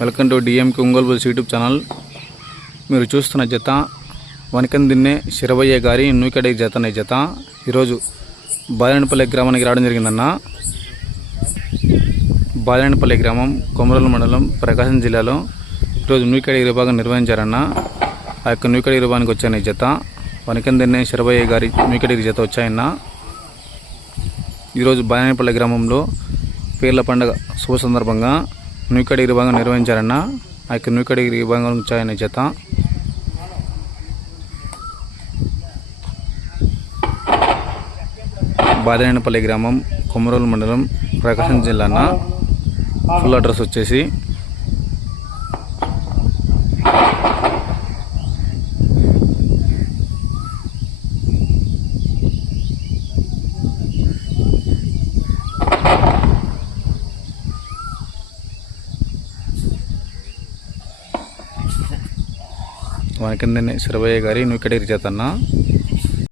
Welcome to డిఎంకి Ongole bulls YouTube channel. మీరు చూస్తున్న జత వనకందిన్నే శిరవయ్య గారి నూకడి జత అనే జత. ఈరోజు బాలెనపల్లి గ్రామానికి రావడం జరిగిందన్న. బాలెనపల్లి గ్రామం కొమరల మండలం ప్రకాశం జిల్లాలో ఈరోజు నూకడి విభాగం నిర్వహించారన్న. ఆ యొక్క నూకడి విభాగానికి వచ్చాను ఈ జత వనకందిన్నే శిరవయ్య గారి నూకడి జత వచ్చాయన్న. ఈరోజు బాలనేపల్లి గ్రామంలో పేర్ల పండుగ శుభ సందర్భంగా నూకడి విభాగం నిర్వహించారన్న. ఆ యొక్క నూకడి విభాగం నుంచి ఆయన జత బాదనేపల్లి గ్రామం కొమరోలు మండలం ప్రకాశం జిల్లా అన్న. ఫుల్ అడ్రస్ వచ్చేసి వనకందని శరవయ్య గారి నువ్వు ఇక్కడ ఇరిచేతన్నా.